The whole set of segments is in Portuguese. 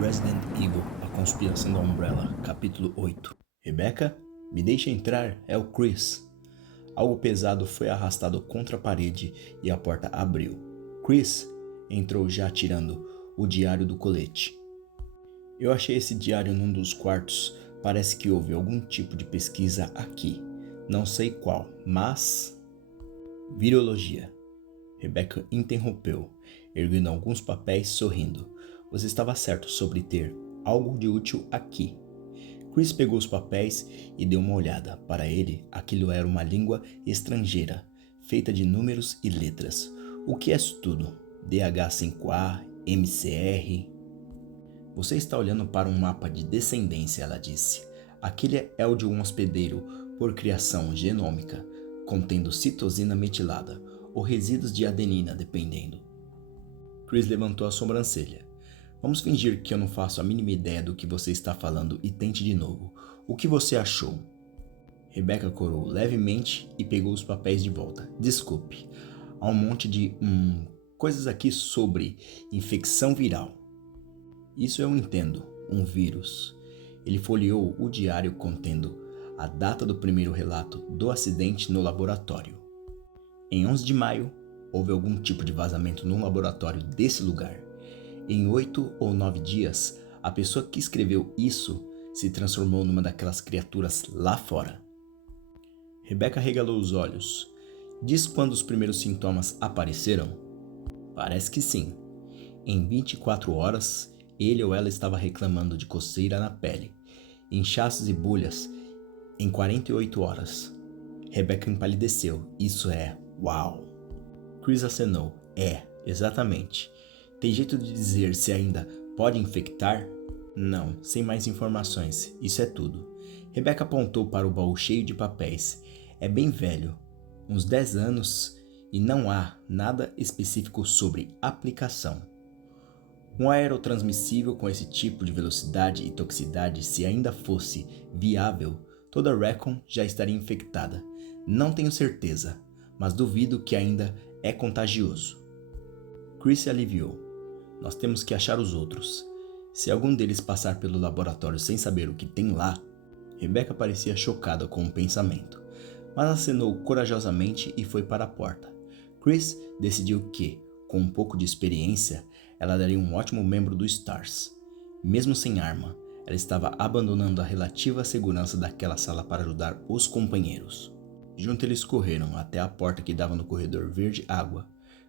Resident Evil, A Conspiração da Umbrella, capítulo 8. Rebecca? Me deixa entrar, é o Chris. Algo pesado foi arrastado contra a parede e a porta abriu. Chris entrou já tirando o diário do colete. Eu achei esse diário num dos quartos. Parece que houve algum tipo de pesquisa aqui. Não sei qual, mas... Virologia. Rebecca interrompeu, erguendo alguns papéis sorrindo. Você estava certo sobre ter algo de útil aqui. Chris pegou os papéis e deu uma olhada. Para ele, aquilo era uma língua estrangeira, feita de números e letras. O que é isso tudo? DH5A, MCR... Você está olhando para um mapa de descendência, ela disse. Aquele é o de um hospedeiro por criação genômica, contendo citosina metilada ou resíduos de adenina, dependendo. Chris levantou a sobrancelha. Vamos fingir que eu não faço a mínima ideia do que você está falando e tente de novo. O que você achou? Rebecca corou levemente e pegou os papéis de volta. Desculpe, há um monte de coisas aqui sobre infecção viral. Isso eu entendo, um vírus. Ele folheou o diário contendo a data do primeiro relato do acidente no laboratório. Em 11 de maio, houve algum tipo de vazamento no laboratório desse lugar. Em 8 ou 9 dias, a pessoa que escreveu isso se transformou numa daquelas criaturas lá fora. Rebecca regalou os olhos. Diz quando os primeiros sintomas apareceram? Parece que sim. Em 24 horas, ele ou ela estava reclamando de coceira na pele, inchaços e bolhas em 48 horas. Rebecca empalideceu. Isso é uau! Chris acenou. É, exatamente. Tem jeito de dizer se ainda pode infectar? Não, sem mais informações. Isso é tudo. Rebecca apontou para o baú cheio de papéis. É bem velho, uns 10 anos, e não há nada específico sobre aplicação. Um aerotransmissível com esse tipo de velocidade e toxicidade, se ainda fosse viável, toda Raccoon já estaria infectada. Não tenho certeza, mas duvido que ainda é contagioso. Chris se aliviou. Nós temos que achar os outros. Se algum deles passar pelo laboratório sem saber o que tem lá... Rebecca parecia chocada com o pensamento, mas acenou corajosamente e foi para a porta. Chris decidiu que, com um pouco de experiência, ela daria um ótimo membro do STARS. Mesmo sem arma, ela estava abandonando a relativa segurança daquela sala para ajudar os companheiros. Juntos eles correram até a porta que dava no corredor verde água.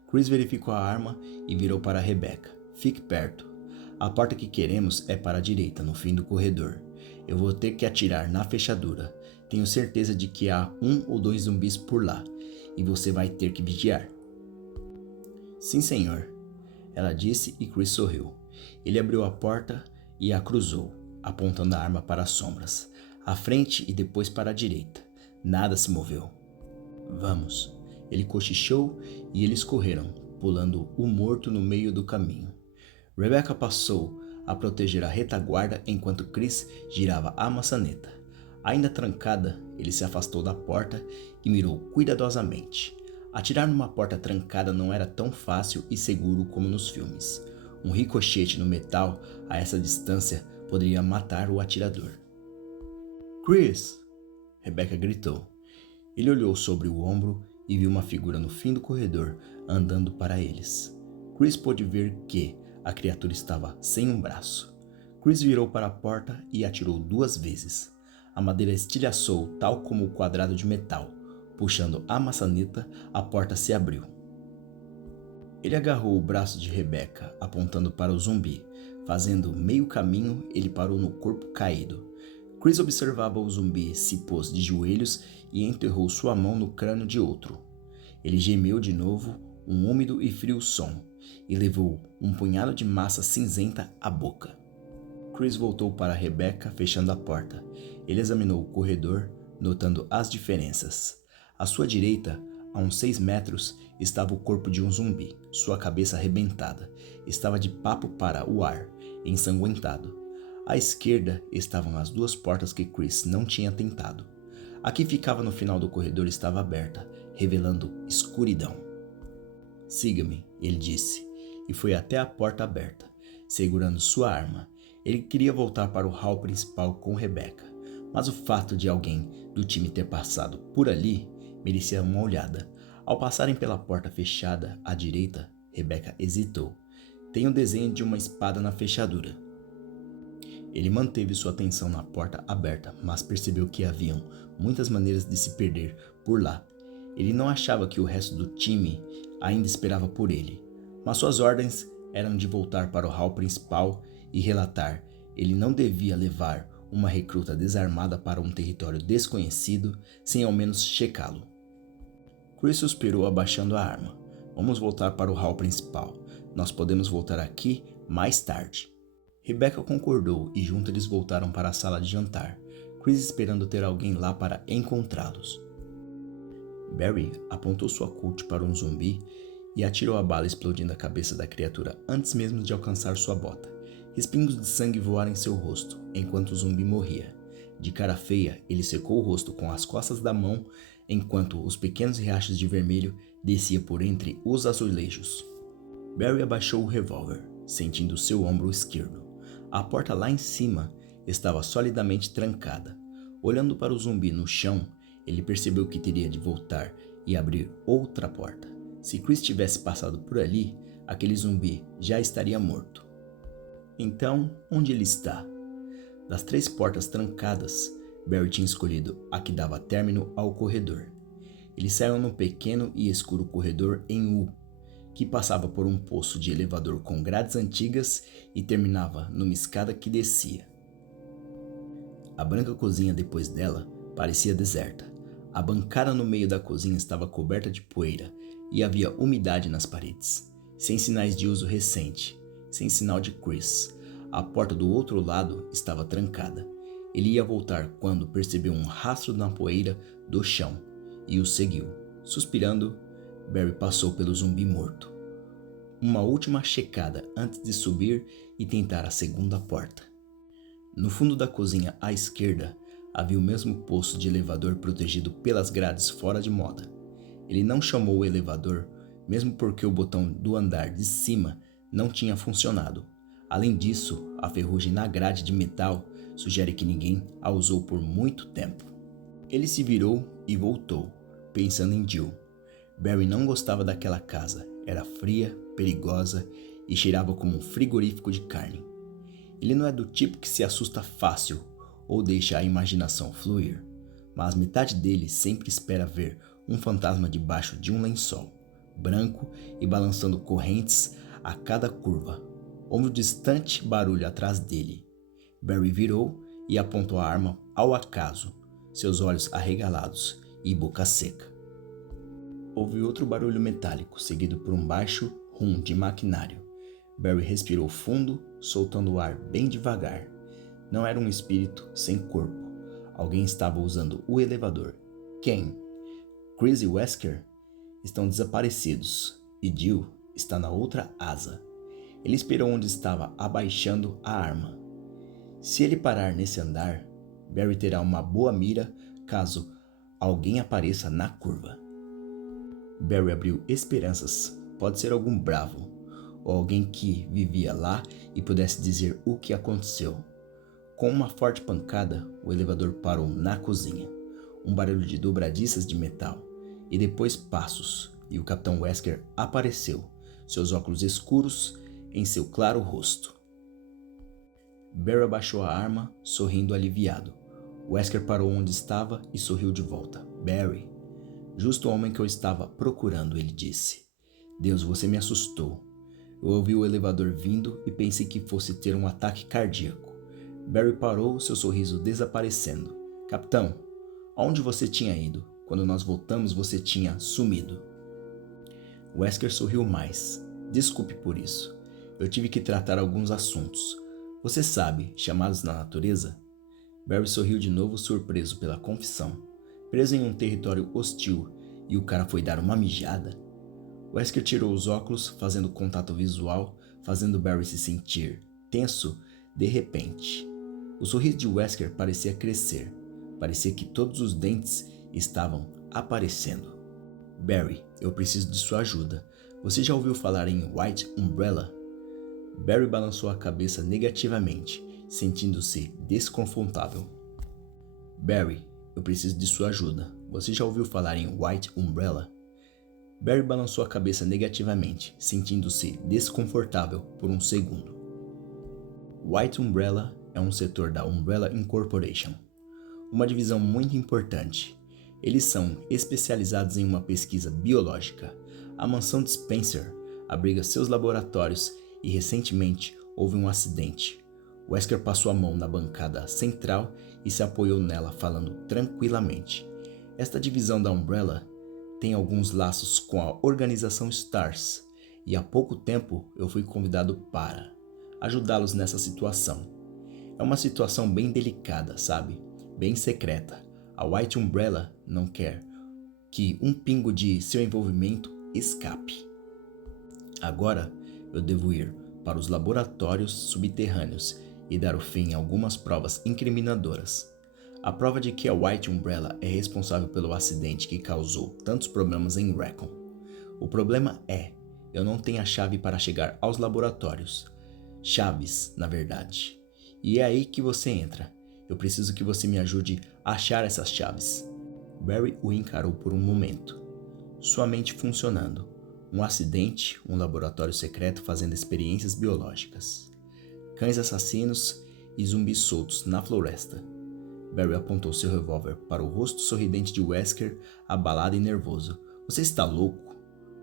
Chris verificou a arma e virou para Rebecca. Fique perto. A porta que queremos é para a direita, no fim do corredor. Eu vou ter que atirar na fechadura. Tenho certeza de que há 1 ou 2 zumbis por lá, e você vai ter que vigiar. Sim, senhor, ela disse e Chris sorriu. Ele abriu a porta e a cruzou, apontando a arma para as sombras, à frente e depois para a direita. Nada se moveu. Vamos. Ele cochichou e eles correram, pulando o morto no meio do caminho. Rebecca passou a proteger a retaguarda enquanto Chris girava a maçaneta. Ainda trancada, ele se afastou da porta e mirou cuidadosamente. Atirar numa porta trancada não era tão fácil e seguro como nos filmes. Um ricochete no metal a essa distância poderia matar o atirador. Chris! Rebecca gritou. Ele olhou sobre o ombro e viu uma figura no fim do corredor andando para eles. Chris pôde ver que a criatura estava sem um braço. Chris virou para a porta e atirou 2 vezes. A madeira estilhaçou tal como o quadrado de metal. Puxando a maçaneta, a porta se abriu. Ele agarrou o braço de Rebecca, apontando para o zumbi. Fazendo meio caminho, ele parou no corpo caído. Chris observava o zumbi, se pôs de joelhos e enterrou sua mão no crânio de outro. Ele gemeu de novo, um úmido e frio som, e levou um punhado de massa cinzenta à boca. Chris voltou para Rebecca, fechando a porta. Ele examinou o corredor, notando as diferenças. À sua direita, a uns 6 metros, estava o corpo de um zumbi, sua cabeça arrebentada. Estava de papo para o ar, ensanguentado. À esquerda estavam as 2 portas que Chris não tinha tentado. A que ficava no final do corredor estava aberta, revelando escuridão. Siga-me, ele disse. e foi até a porta aberta, segurando sua arma. Ele queria voltar para o hall principal com Rebecca, mas o fato de alguém do time ter passado por ali merecia uma olhada. Ao passarem pela porta fechada à direita, Rebecca hesitou. Tem um desenho de uma espada na fechadura. Ele manteve sua atenção na porta aberta, mas percebeu que haviam muitas maneiras de se perder por lá. Ele não achava que o resto do time ainda esperava por ele, mas suas ordens eram de voltar para o hall principal e relatar. Ele não devia levar uma recruta desarmada para um território desconhecido sem ao menos checá-lo. Chris suspirou abaixando a arma. Vamos voltar para o hall principal. Nós podemos voltar aqui mais tarde. Rebecca concordou e juntos eles voltaram para a sala de jantar, Chris esperando ter alguém lá para encontrá-los. Barry apontou sua Colt para um zumbi e atirou a bala, explodindo a cabeça da criatura antes mesmo de alcançar sua bota. Respingos de sangue voaram em seu rosto enquanto o zumbi morria. De cara feia, ele secou o rosto com as costas da mão enquanto os pequenos riachos de vermelho desciam por entre os azulejos. Barry abaixou o revólver, sentindo seu ombro esquerdo. A porta lá em cima estava solidamente trancada. Olhando para o zumbi no chão, ele percebeu que teria de voltar e abrir outra porta. Se Chris tivesse passado por ali, aquele zumbi já estaria morto. Então, onde ele está? Das 3 portas trancadas, Barry tinha escolhido a que dava término ao corredor. Eles saíram no pequeno e escuro corredor em U, que passava por um poço de elevador com grades antigas e terminava numa escada que descia. A branca cozinha depois dela parecia deserta. A bancada no meio da cozinha estava coberta de poeira e havia umidade nas paredes, sem sinais de uso recente, sem sinal de Chris. A porta do outro lado estava trancada. Ele ia voltar quando percebeu um rastro na poeira do chão e o seguiu. Suspirando, Barry passou pelo zumbi morto. Uma última checada antes de subir e tentar a segunda porta. No fundo da cozinha à esquerda havia o mesmo poço de elevador protegido pelas grades fora de moda. Ele não chamou o elevador, mesmo porque o botão do andar de cima não tinha funcionado. Além disso, a ferrugem na grade de metal sugere que ninguém a usou por muito tempo. Ele se virou e voltou, pensando em Jill. Barry não gostava daquela casa. Era fria, perigosa e cheirava como um frigorífico de carne. Ele não é do tipo que se assusta fácil ou deixa a imaginação fluir, mas metade dele sempre espera ver um fantasma debaixo de um lençol, branco e balançando correntes a cada curva. Ouve um distante barulho atrás dele. Barry virou e apontou a arma ao acaso, seus olhos arregalados e boca seca. Houve outro barulho metálico, seguido por um baixo rum de maquinário. Barry respirou fundo, soltando o ar bem devagar. Não era um espírito sem corpo. Alguém estava usando o elevador. Quem? Chris e Wesker estão desaparecidos e Jill está na outra asa. Ele esperou onde estava abaixando a arma. Se ele parar nesse andar, Barry terá uma boa mira caso alguém apareça na curva. Barry abriu esperanças. Pode ser algum bravo, ou alguém que vivia lá e pudesse dizer o que aconteceu. Com uma forte pancada, o elevador parou na cozinha. Um barulho de dobradiças de metal, e depois passos, e o Capitão Wesker apareceu, seus óculos escuros em seu claro rosto. Barry abaixou a arma, sorrindo aliviado. Wesker parou onde estava e sorriu de volta. Barry. Justo o homem que eu estava procurando, ele disse. Deus, você me assustou. Eu ouvi o elevador vindo e pensei que fosse ter um ataque cardíaco. Barry parou, seu sorriso desaparecendo. Capitão, aonde você tinha ido? Quando nós voltamos, você tinha sumido. Wesker sorriu mais. Desculpe por isso. Eu tive que tratar alguns assuntos. Você sabe, chamados na natureza? Barry sorriu de novo, surpreso pela confissão. Preso em um território hostil e o cara foi dar uma mijada? Wesker tirou os óculos, fazendo contato visual, fazendo Barry se sentir tenso de repente. O sorriso de Wesker parecia crescer. Parecia que todos os dentes estavam aparecendo. Barry, eu preciso de sua ajuda. Você já ouviu falar em White Umbrella? Barry balançou a cabeça negativamente, sentindo-se desconfortável. Barry, eu preciso de sua ajuda. Você já ouviu falar em White Umbrella? Barry balançou a cabeça negativamente, sentindo-se desconfortável por um segundo. White Umbrella é um setor da Umbrella Incorporation, uma divisão muito importante. Eles são especializados em uma pesquisa biológica. A mansão de Spencer abriga seus laboratórios e recentemente houve um acidente. Wesker passou a mão na bancada central e se apoiou nela, falando tranquilamente. Esta divisão da Umbrella tem alguns laços com a organização STARS e há pouco tempo eu fui convidado para ajudá-los nessa situação. É uma situação bem delicada, sabe? Bem secreta. A White Umbrella não quer que um pingo de seu envolvimento escape. Agora eu devo ir para os laboratórios subterrâneos e dar o fim a algumas provas incriminadoras. A prova de que a White Umbrella é responsável pelo acidente que causou tantos problemas em Raccoon. O problema é, eu não tenho a chave para chegar aos laboratórios. Chaves, na verdade. E é aí que você entra. Eu preciso que você me ajude a achar essas chaves. Barry o encarou por um momento. Sua mente funcionando. Um acidente, um laboratório secreto fazendo experiências biológicas. Cães assassinos e zumbis soltos na floresta. Barry apontou seu revólver para o rosto sorridente de Wesker, abalado e nervoso. Você está louco?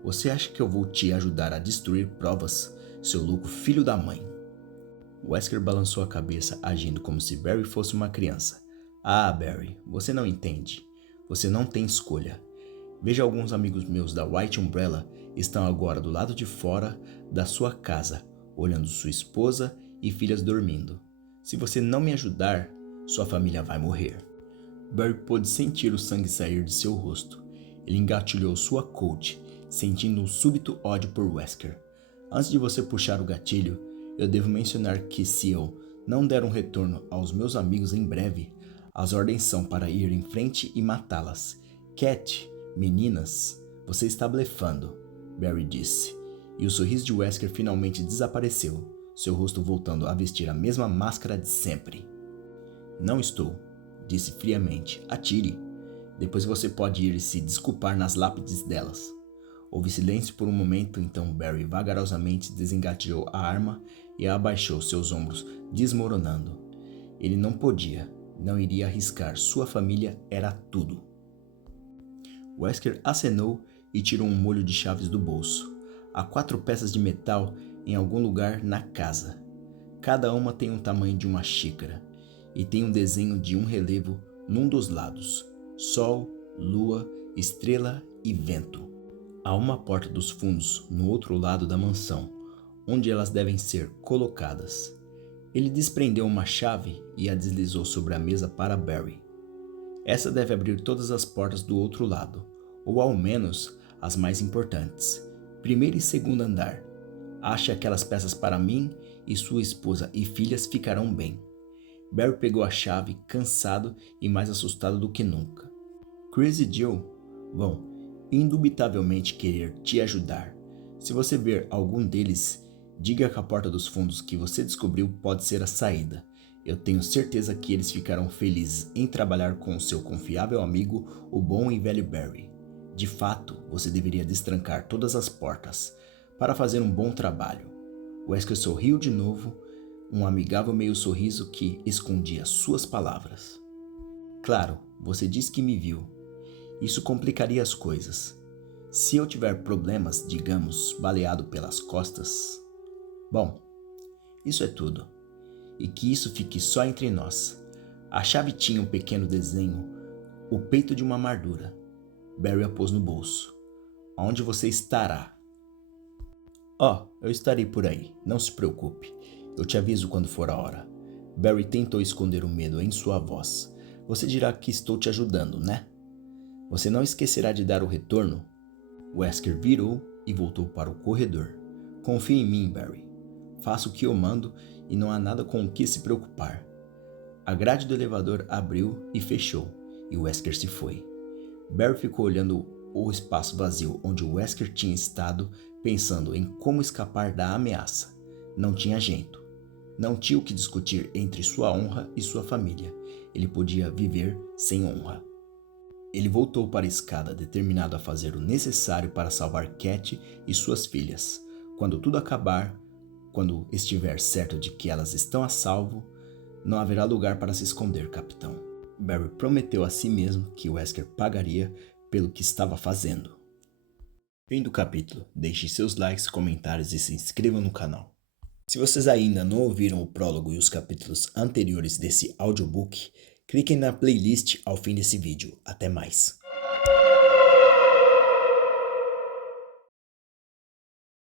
Você acha que eu vou te ajudar a destruir provas, seu louco filho da mãe? Wesker balançou a cabeça, agindo como se Barry fosse uma criança. Ah, Barry, você não entende. Você não tem escolha. Veja, alguns amigos meus da White Umbrella estão agora do lado de fora da sua casa, olhando sua esposa e filhas dormindo. Se você não me ajudar, sua família vai morrer. Barry pôde sentir o sangue sair de seu rosto. Ele engatilhou sua Colt, sentindo um súbito ódio por Wesker. Antes de você puxar o gatilho, eu devo mencionar que se eu não der um retorno aos meus amigos em breve, as ordens são para ir em frente e matá-las. Cat, meninas, você está blefando, Barry disse. E o sorriso de Wesker finalmente desapareceu, seu rosto voltando a vestir a mesma máscara de sempre. Não estou, disse friamente. Atire. Depois você pode ir se desculpar nas lápides delas. Houve silêncio por um momento, então Barry vagarosamente desengatilhou a arma e abaixou seus ombros, desmoronando. Ele não podia, não iria arriscar, sua família era tudo. Wesker acenou e tirou um molho de chaves do bolso. Há 4 peças de metal em algum lugar na casa. Cada uma tem o tamanho de uma xícara e tem um desenho de um relevo num dos lados: sol, lua, estrela e vento. Há uma porta dos fundos no outro lado da mansão, onde elas devem ser colocadas. Ele desprendeu uma chave e a deslizou sobre a mesa para Barry. Essa deve abrir todas as portas do outro lado, ou ao menos as mais importantes. Primeiro e segundo andar. Ache aquelas peças para mim e sua esposa e filhas ficarão bem. Barry pegou a chave, cansado e mais assustado do que nunca. Chris e Jill vão indubitavelmente querer te ajudar. Se você ver algum deles, diga que a porta dos fundos que você descobriu pode ser a saída. Eu tenho certeza que eles ficarão felizes em trabalhar com o seu confiável amigo, o bom e velho Barry. De fato, você deveria destrancar todas as portas para fazer um bom trabalho. Wesker sorriu de novo, um amigável meio sorriso que escondia suas palavras. Claro, você disse que me viu. Isso complicaria as coisas. Se eu tiver problemas, digamos, baleado pelas costas... Bom, isso é tudo. E que isso fique só entre nós. A chave tinha um pequeno desenho, o peito de uma armadura. Barry a pôs no bolso. Onde você estará? Eu estarei por aí, não se preocupe. Eu te aviso quando for a hora. Barry tentou esconder o medo em sua voz. Você dirá que estou te ajudando, né? Você não esquecerá de dar o retorno? Wesker virou e voltou para o corredor. Confie em mim, Barry. Faço o que eu mando e não há nada com o que se preocupar. A grade do elevador abriu e fechou, e Wesker se foi. Barry ficou olhando o espaço vazio onde Wesker tinha estado, pensando em como escapar da ameaça. Não tinha jeito. Não tinha o que discutir entre sua honra e sua família. Ele podia viver sem honra. Ele voltou para a escada, determinado a fazer o necessário para salvar Cat e suas filhas. Quando tudo acabar, quando estiver certo de que elas estão a salvo, não haverá lugar para se esconder, capitão. Barry prometeu a si mesmo que Wesker pagaria pelo que estava fazendo. Fim do capítulo. Deixe seus likes, comentários e se inscrevam no canal. Se vocês ainda não ouviram o prólogo e os capítulos anteriores desse audiobook, cliquem na playlist ao fim desse vídeo. Até mais.